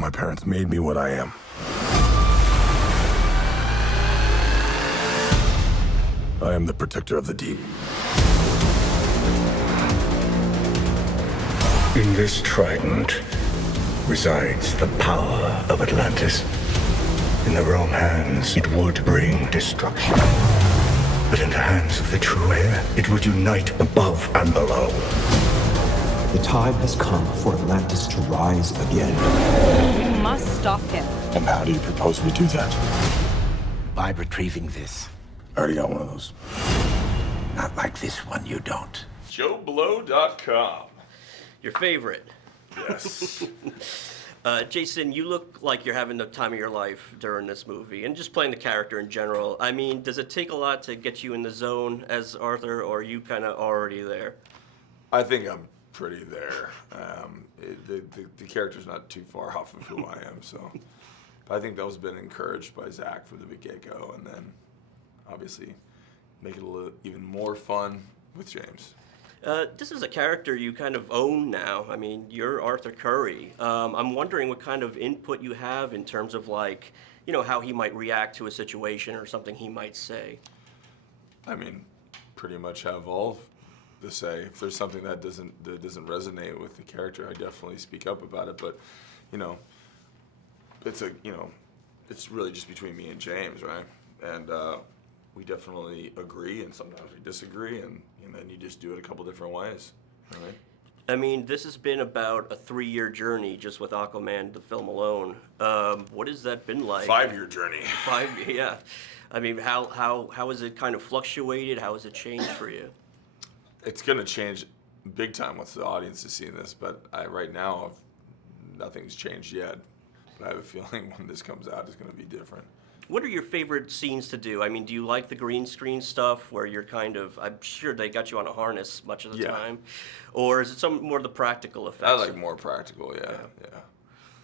My parents made me what I am. I am the protector of the deep. In this trident resides the power of Atlantis. In the wrong hands, it would bring destruction. But in the hands of the true heir, it would unite above and below. The time has come for Atlantis to rise again. We must stop him. And how do you propose we do that? By retrieving this. I already got one of those. Not like this one, you don't. JoBlo.com. Your favorite. Yes. Jason, you look like you're having the time of your life during this movie, and just playing the character in general. I mean, does it take a lot to get you in the zone as Arthur, or are you kind of already there? I think I'm pretty there. The character's not too far off of who I am, so. But I think that was been encouraged by Zach from the get-go, and then obviously make it a little even more fun with James. This is a character you kind of own now. I mean, you're Arthur Curry. I'm wondering what kind of input you have in terms of, like, you know, how he might react to a situation or something he might say. I mean, pretty much have all the say. If there's something that doesn't resonate with the character, I definitely speak up about it. But, you know, it's really just between me and James, right? And we definitely agree, and sometimes we disagree, and then you just do it a couple different ways, right? I mean, this has been about a 3-year journey just with Aquaman, the film alone. What has that been like? 5-year journey. Yeah. I mean, how has it kind of fluctuated? How has it changed for you? It's gonna change big time once the audience is seeing this, but right now, nothing's changed yet. But I have a feeling when this comes out, it's gonna be different. What are your favorite scenes to do? I mean, do you like the green screen stuff where you're kind of, I'm sure they got you on a harness much of the time, or is it some more of the practical effects? I like more practical, yeah,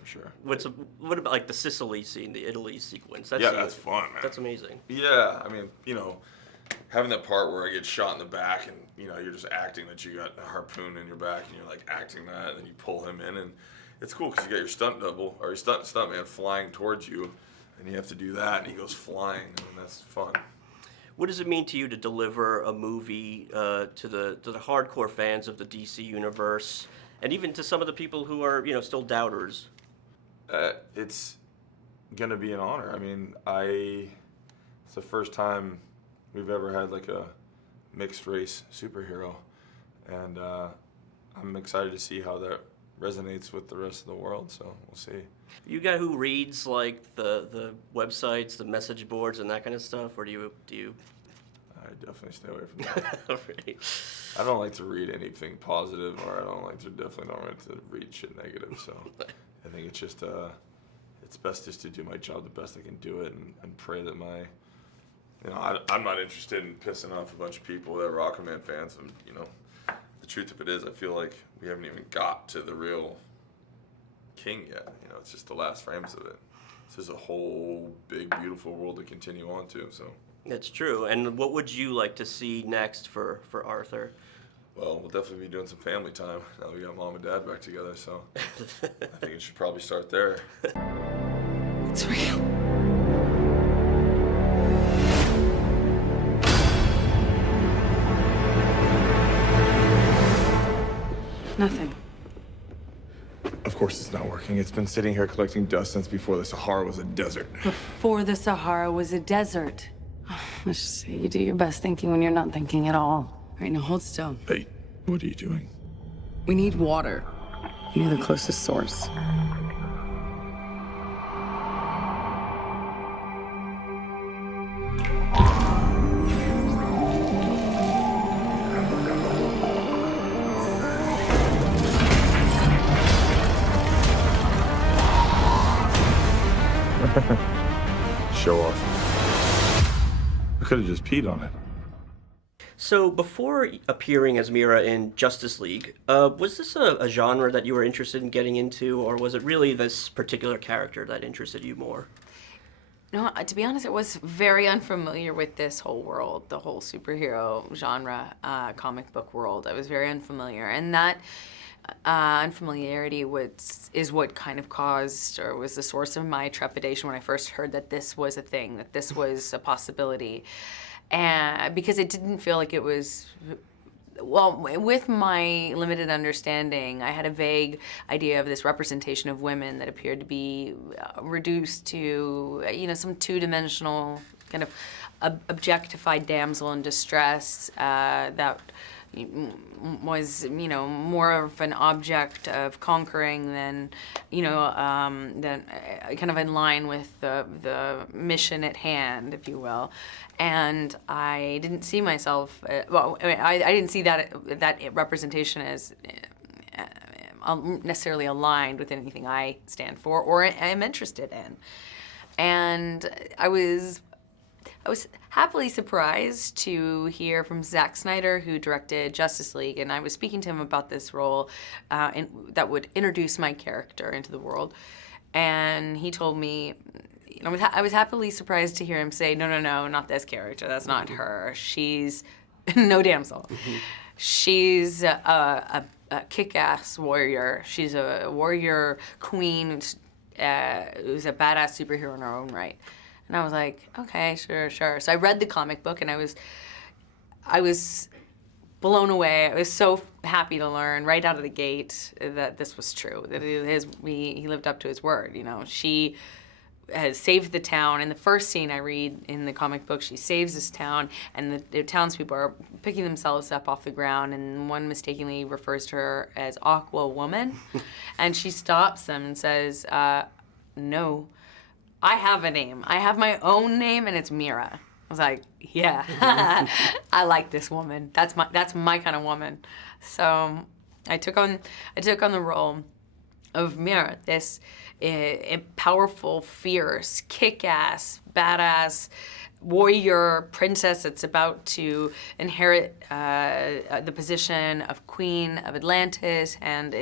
for sure. What about like the Sicily scene, the Italy sequence? That's fun, man. That's amazing. Yeah, I mean, you know, having that part where I get shot in the back and, you know, you're just acting that you got a harpoon in your back and you're like acting that, and then you pull him in, and it's cool because you got your stunt double or your stuntman flying towards you. And you have to do that, and he goes flying, and that's fun. What does it mean to you to deliver a movie to the hardcore fans of the DC universe, and even to some of the people who are, you know, still doubters? It's gonna be an honor. I mean, it's the first time we've ever had like a mixed race superhero, and I'm excited to see how that resonates with the rest of the world. So we'll see. You guy who reads like the websites, the message boards, and that kind of stuff, or do you? I definitely stay away from that. Right. I don't like to read anything positive, or definitely don't like to read shit negative. So I think it's just it's best just to do my job the best I can do it, and pray that I'm not interested in pissing off a bunch of people that are Aquaman fans, and you know, the truth of it is, I feel like we haven't even got to the real king yet. You know, it's just the last frames of it. This is a whole big, beautiful world to continue on to. So that's true. And what would you like to see next for Arthur? Well, we'll definitely be doing some family time now that we got mom and dad back together. So I think it should probably start there. It's real. Nothing. Of course it's not working. It's been sitting here collecting dust since before the Sahara was a desert. Before the Sahara was a desert. Let's just say you do your best thinking when you're not thinking at all. All right, now hold still. Hey, what are you doing? We need water. Near the closest source. Show off. I could have just peed on it. So before appearing as Mira in Justice League, was this a genre that you were interested in getting into, or was it really this particular character that interested you more? No, to be honest, I was very unfamiliar with this whole world, the whole superhero genre, comic book world. I was very unfamiliar, and that unfamiliarity is what kind of caused or was the source of my trepidation when I first heard that this was a thing, that this was a possibility. And because it didn't feel like it was, well, with my limited understanding, I had a vague idea of this representation of women that appeared to be reduced to, some two-dimensional kind of objectified damsel in distress that was, more of an object of conquering than kind of in line with the mission at hand, if you will. And I didn't see myself, I didn't see that representation as necessarily aligned with anything I stand for or am interested in. And I was happily surprised to hear from Zack Snyder, who directed Justice League, and I was speaking to him about this role that would introduce my character into the world. And he told me, I was happily surprised to hear him say, no, not this character. That's not her. She's no damsel. She's a kick-ass warrior. She's a warrior queen who's a badass superhero in her own right. And I was like, okay, sure. So I read the comic book, and I was blown away. I was so happy to learn right out of the gate that this was true, that he lived up to his word. She has saved the town. In the first scene I read in the comic book, she saves this town, and the townspeople are picking themselves up off the ground, and one mistakenly refers to her as Aquawoman, and she stops them and says, no, I have a name. I have my own name, and it's Mira. I was like, yeah, I like this woman. That's my kind of woman. So I took on the role of Mira, this powerful, fierce, kick-ass, badass warrior princess that's about to inherit the position of Queen of Atlantis, and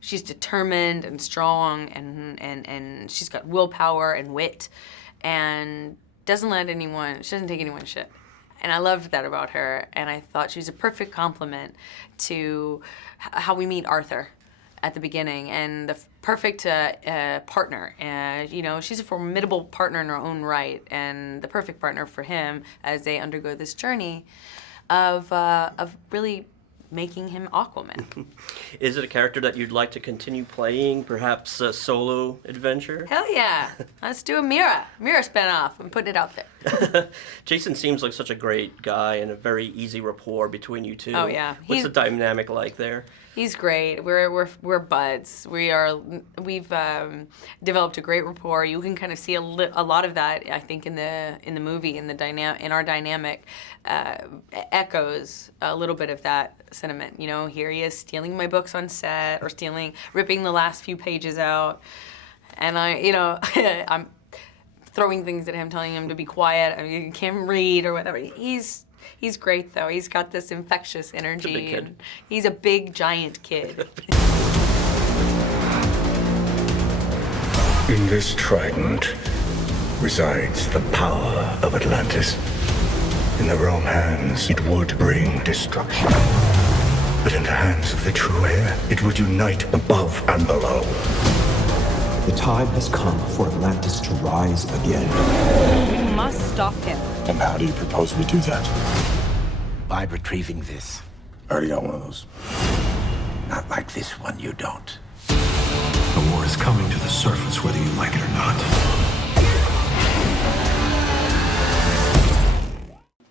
she's determined and strong, and she's got willpower and wit, and she doesn't take anyone's shit. And I loved that about her, and I thought she was a perfect complement to how we meet Arthur at the beginning, and the perfect partner. She's a formidable partner in her own right, and the perfect partner for him as they undergo this journey of really making him Aquaman. Is it a character that you'd like to continue playing, perhaps a solo adventure? Hell yeah. Let's do a Mira spinoff. I'm putting it out there. Jason seems like such a great guy and a very easy rapport between you two. Oh, yeah. What's the dynamic like there? He's great. We're buds. We've developed a great rapport. You can kind of see a lot of that, I think, in the movie, in our dynamic echoes a little bit of that sentiment. Here he is stealing my books on set, or ripping the last few pages out, and I'm throwing things at him, telling him to be quiet. You can't read or whatever. He's great, though. He's got this infectious energy. He's a big kid. And he's a big, giant kid. In this trident resides the power of Atlantis. In the wrong hands, it would bring destruction. But in the hands of the true heir, it would unite above and below. The time has come for Atlantis to rise again. We must stop him. And how do you propose we do that? By retrieving this. I already got one of those. Not like this one, you don't. The war is coming to the surface, whether you like it or not.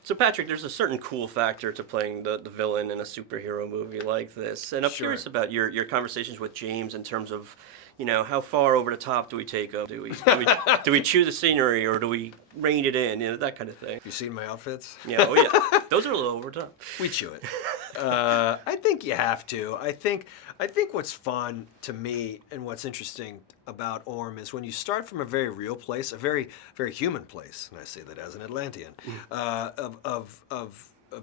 So Patrick, there's a certain cool factor to playing the villain in a superhero movie like this. And I'm curious about your conversations with James in terms of, how far over the top do we take him? Do we chew the scenery, or do we rein it in? That kind of thing. You seen my outfits? Yeah, oh yeah. Those are a little over the top. We chew it. I think you have to. I think what's fun to me and what's interesting about Orm is when you start from a very real place, a very, very human place, and I say that as an Atlantean, of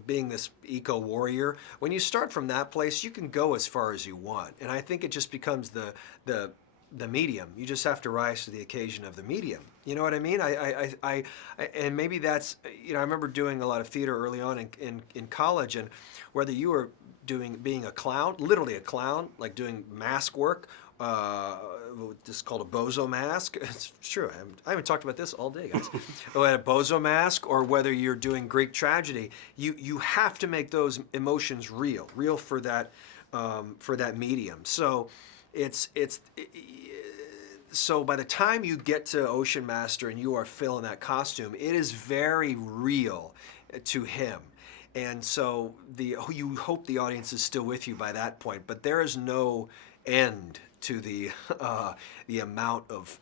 being this eco-warrior. When you start from that place, you can go as far as you want. And I think it just becomes the medium. You just have to rise to the occasion of the medium. You know what I mean? I and maybe that's, I remember doing a lot of theater early on in college, and whether you were being a clown, literally a clown, like doing mask work. This is called a bozo mask. It's true. I haven't talked about this all day, guys. A bozo mask, or whether you're doing Greek tragedy, you have to make those emotions real for that medium. So so by the time you get to Ocean Master and you are filling that costume, it is very real to him. And so you hope the audience is still with you by that point, but there is no end to the amount of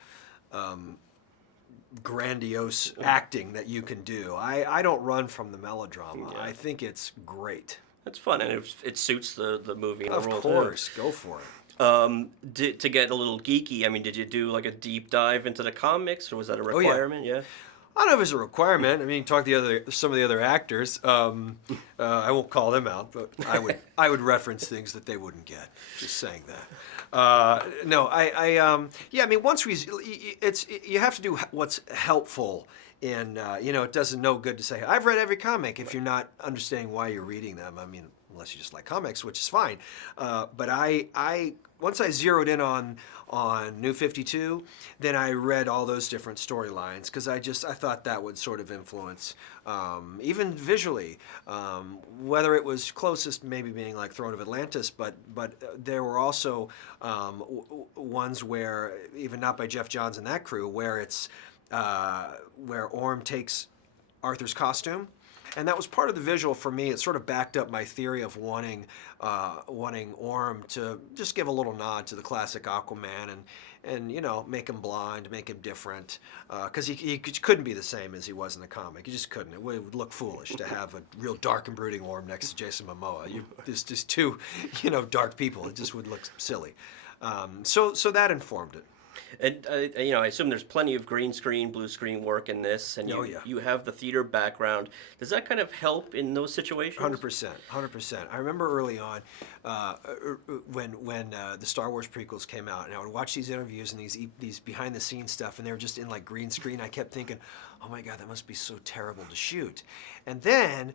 grandiose acting that you can do. I don't run from the melodrama. I think it's great. That's fun, and it suits the movie and Of the role course, go for it. To get a little geeky, I mean, did you do like a deep dive into the comics, or was that a requirement? Yeah. I don't know if it's a requirement. I mean, talk to some of the other actors. I won't call them out, but I would reference things that they wouldn't get. Just saying that. No, yeah. I mean, once you have to do what's helpful. And it doesn't no good to say I've read every comic if you're not understanding why you're reading them. I mean, unless you just like comics, which is fine. But I once I zeroed in on New 52, then I read all those different storylines because I thought that would sort of influence even visually, whether it was closest maybe being like Throne of Atlantis, but there were also ones where even not by Jeff Johns and that crew where it's where Orm takes Arthur's costume. And that was part of the visual for me. It sort of backed up my theory of wanting Orm to just give a little nod to the classic Aquaman and make him blonde, make him different, because he couldn't be the same as he was in the comic. He just couldn't. It would look foolish to have a real dark and brooding Orm next to Jason Momoa. There's just two, dark people. It just would look silly. So that informed it. And I assume there's plenty of green screen, blue screen work in this, and you have the theater background. Does that kind of help in those situations? 100%. I remember early on when the Star Wars prequels came out, and I would watch these interviews and these behind the scenes stuff, and they were just in like green screen. I kept thinking, oh my God, that must be so terrible to shoot. And then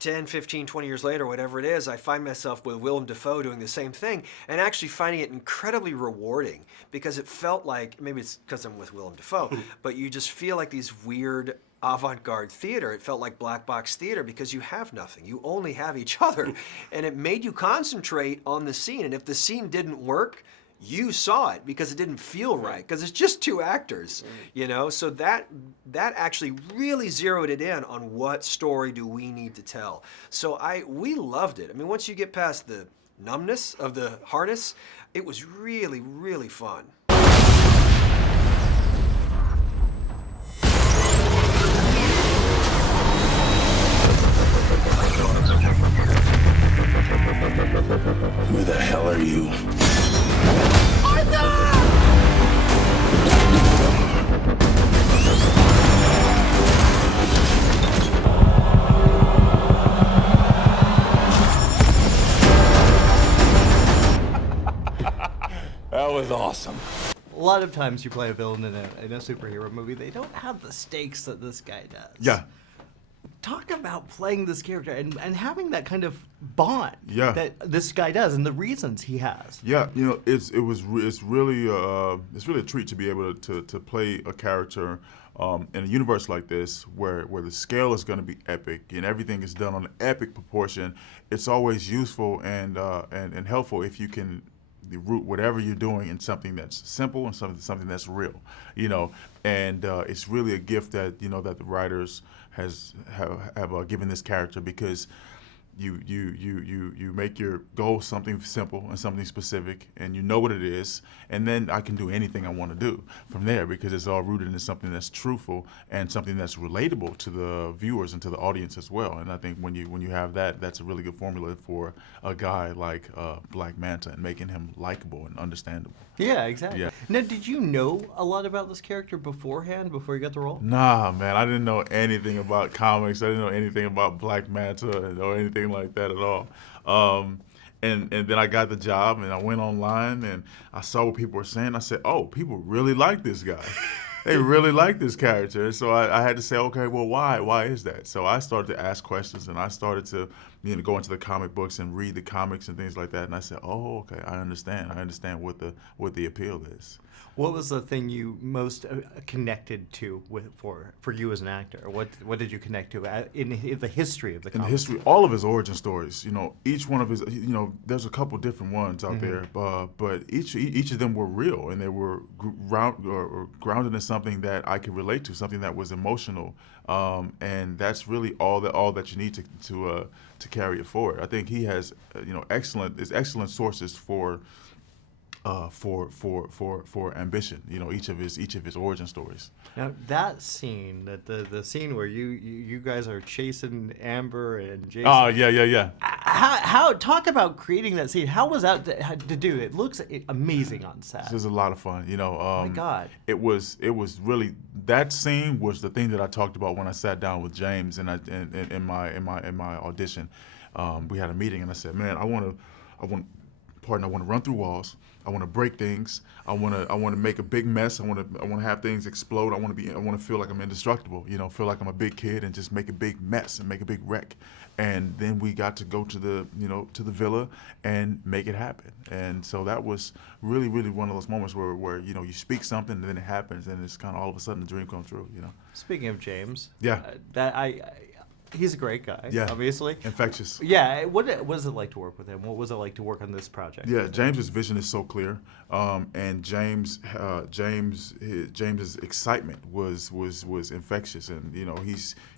10, 15, 20 years later, whatever it is, I find myself with Willem Dafoe doing the same thing and actually finding it incredibly rewarding because it felt like, maybe it's because I'm with Willem Dafoe, but you just feel like these weird avant-garde theater. It felt like black box theater because you have nothing. You only have each other. And it made you concentrate on the scene. And if the scene didn't work, you saw it because it didn't feel right because it's just two actors, so that actually really zeroed it in on what story do we need to tell. So we loved it. I mean, once you get past the numbness of the harness, it was really, really fun. Who the hell are you? That was awesome. A lot of times you play a villain in a superhero movie, they don't have the stakes that this guy does. Yeah. Talk about playing this character and having that kind of bond that this guy does and the reasons he has. Yeah, it's really a treat to be able to play a character in a universe like this where the scale is going to be epic and everything is done on an epic proportion. It's always useful and helpful if you can root whatever you're doing in something that's simple and something that's real, and it's really a gift that that the writers have given this character because you make your goal something simple and something specific, and you know what it is, and then I can do anything I want to do from there because it's all rooted in something that's truthful and something that's relatable to the viewers and to the audience as well. And I think when you have that, that's a really good formula for a guy like Black Manta and making him likable and understandable. Yeah, exactly. Yeah. Now, did you know a lot about this character beforehand, before you got the role? Nah, man, I didn't know anything about comics. I didn't know anything about Black Manta or anything like that at all. And then I got the job and I went online and I saw what people were saying. I said, oh, people really like this guy. they really like this character. So I had to say, okay, well, why? Why is that? So I started to ask questions, and I started to go into the comic books and read the comics and things like that. And I said, oh, okay, I understand. I understand what the appeal is. What was the thing you most connected to for you as an actor? What did you connect to in the history of the comic? In the history, all of his origin stories. Each one of his. There's a couple different ones out there, but each of them were real, and they were grounded in something that I could relate to, something that was emotional, and that's really all that you need to carry it forward. I think he has excellent sources for ambition. Each of his origin stories. Now that scene, the scene where you guys are chasing Amber and Jason. Oh yeah. How talk about creating that scene? How was that to do? It looks amazing on set. It was a lot of fun. Oh my God. It was really, that scene was the thing that I talked about when I sat down with James and in my audition. We had a meeting and I said, man, I want to run through walls. I want to break things. I want to make a big mess. I want to have things explode. I want to feel like I'm indestructible. Feel like I'm a big kid and just make a big mess and make a big wreck. And then we got to go to the villa and make it happen. And so that was really, really one of those moments where you speak something and then it happens and it's kind of all of a sudden the dream come true. Speaking of James, yeah, he's a great guy. Yeah, obviously infectious. Yeah, what is it like to work with him? What was it like to work on this project? Yeah, James's vision is so clear, and James's excitement was infectious, and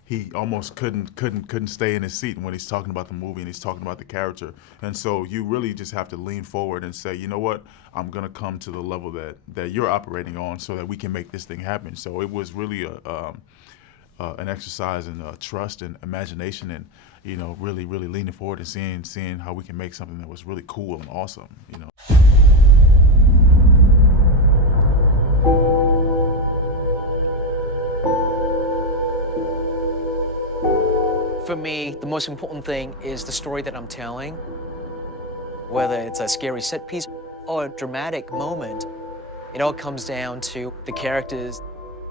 he almost couldn't stay in his seat when he's talking about the movie and he's talking about the character, and so you really just have to lean forward and say, you know what, I'm gonna come to the level that you're operating on so that we can make this thing happen. So it was really an exercise in trust and imagination, and really leaning forward and seeing how we can make something that was really cool and awesome. For me, the most important thing is the story that I'm telling. Whether it's a scary set piece or a dramatic moment, it all comes down to the characters,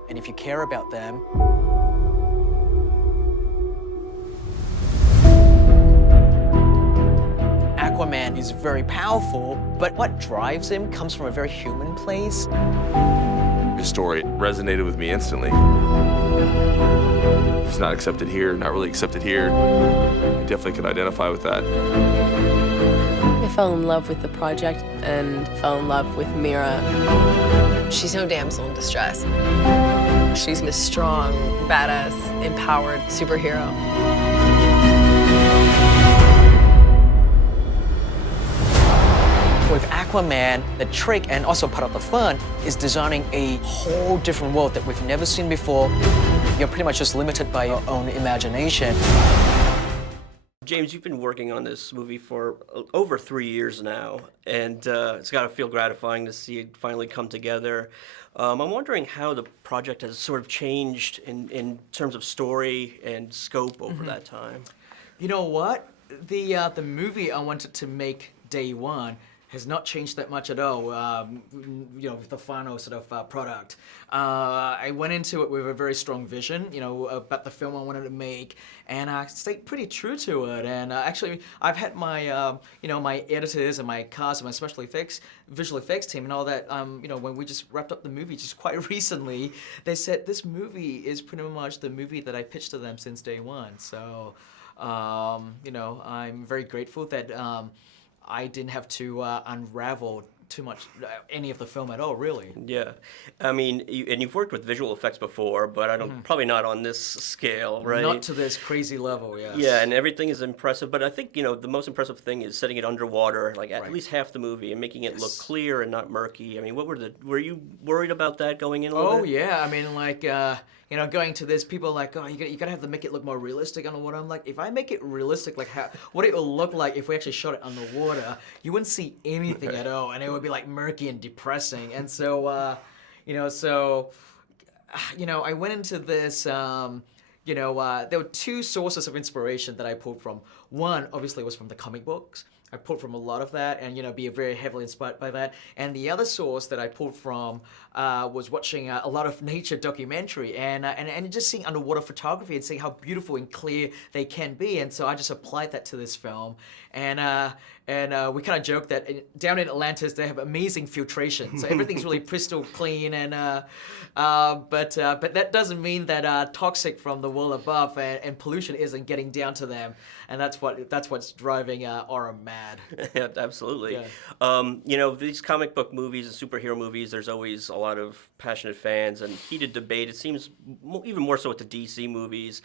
and if you care about them. Aquaman is very powerful, but what drives him comes from a very human place. His story resonated with me instantly. He's not accepted here, not really accepted here. I definitely could identify with that. I fell in love with the project and fell in love with Mira. She's no damsel in distress. She's a strong, badass, empowered superhero. With Aquaman, the trick and also part of the fun is designing a whole different world that we've never seen before. You're pretty much just limited by your own imagination. James, you've been working on this movie for over 3 years now, and it's got to feel gratifying to see it finally come together. I'm wondering how the project has sort of changed in terms of story and scope over that time. You know what? The movie I wanted to make day one has not changed that much at all, with the final sort of product. I went into it with a very strong vision, about the film I wanted to make, and I stayed pretty true to it. And actually, I've had my, my editors and my cast and my visual effects team and all that, when we just wrapped up the movie just quite recently, they said this movie is pretty much the movie that I pitched to them since day one. So, I'm very grateful that I didn't have to unravel too much any of the film at all, really. Yeah, I mean, you've worked with visual effects before, but I don't probably not on this scale, right? Not to this crazy level, yes. Yeah, and everything is impressive, but I think the most impressive thing is setting it underwater, like at least half the movie, and making it look clear and not murky. I mean, were you worried about that going in a little bit? Oh yeah, I mean, like going to this, people are like, oh, you gotta have to make it look more realistic on the water. I'm like, if I make it realistic, like what it will look like if we actually shot it underwater, you wouldn't see anything at all, and it would be like murky and depressing. And so, I went into this. There were two sources of inspiration that I pulled from. One, obviously, was from the comic books. I pulled from a lot of that, and be very heavily inspired by that. And the other source that I pulled from was watching a lot of nature documentary, and just seeing underwater photography and seeing how beautiful and clear they can be. And so I just applied that to this film, and we kind of joke that down in Atlantis they have amazing filtration, so everything's really crystal clean. And but that doesn't mean that toxic from the world above and pollution isn't getting down to them, and that's what's driving Aura mad. Yeah, absolutely. Yeah. These comic book movies and superhero movies, there's always a lot of passionate fans and heated debate. It seems even more so with the DC movies.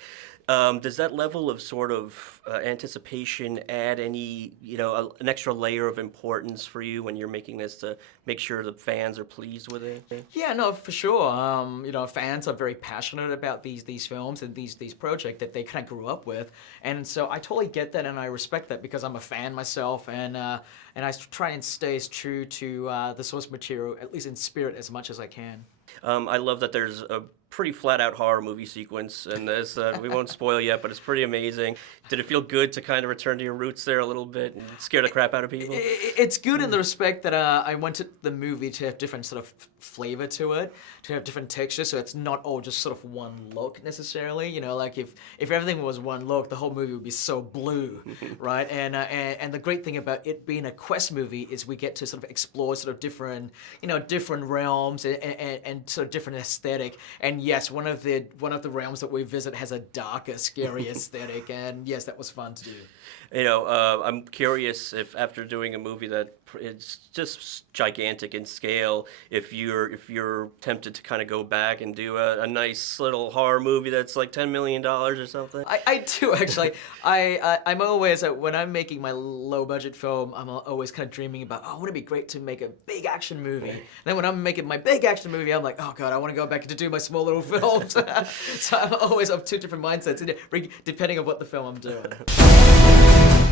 Does that level of sort of anticipation add any, an extra layer of importance for you when you're making this to make sure the fans are pleased with it? Yeah, no, for sure. Fans are very passionate about these films and these projects that they kind of grew up with, and so I totally get that and I respect that because I'm a fan myself, and I try and stay as true to the source material, at least in spirit, as much as I can. I love that there's a pretty flat-out horror movie sequence in this. We won't spoil yet, but it's pretty amazing. Did it feel good to kind of return to your roots there a little bit and scare the crap out of people? It's good in the respect that I wanted the movie to have different sort of flavor to it, to have different textures, so it's not all just sort of one look necessarily. Like if everything was one look, the whole movie would be so blue, right? And the great thing about it being a quest movie is we get to sort of explore sort of different realms and sort of different aesthetic. And yes, one of the realms that we visit has a darker, scary aesthetic, and yes, that was fun to do. I'm curious if after doing a movie that is just gigantic in scale, if you're tempted to kind of go back and do a nice little horror movie that's like $10 million or something. I do actually. I'm always when I'm making my low budget film, I'm always kind of dreaming about wouldn't it be great to make a big action movie? And then when I'm making my big action movie, I'm like, oh god, I want to go back to do my small little films. So I'm always of two different mindsets depending on what the film I'm doing.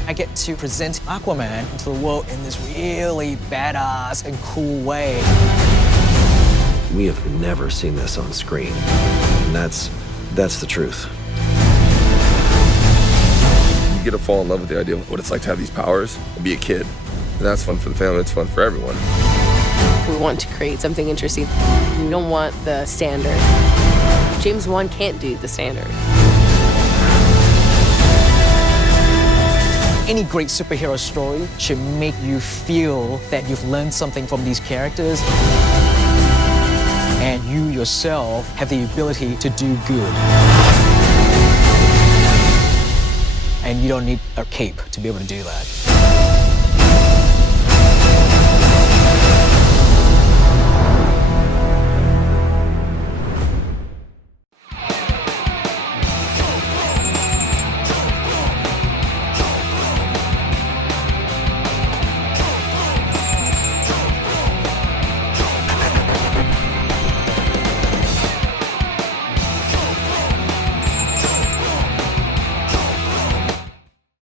I get to present Aquaman to the world in this really badass and cool way. We have never seen this on screen, and that's the truth. You get to fall in love with the idea of what it's like to have these powers and be a kid. And that's fun for the family, it's fun for everyone. We want to create something interesting. We don't want the standard. James Wan can't do the standard. Any great superhero story should make you feel that you've learned something from these characters, and you yourself have the ability to do good. And you don't need a cape to be able to do that.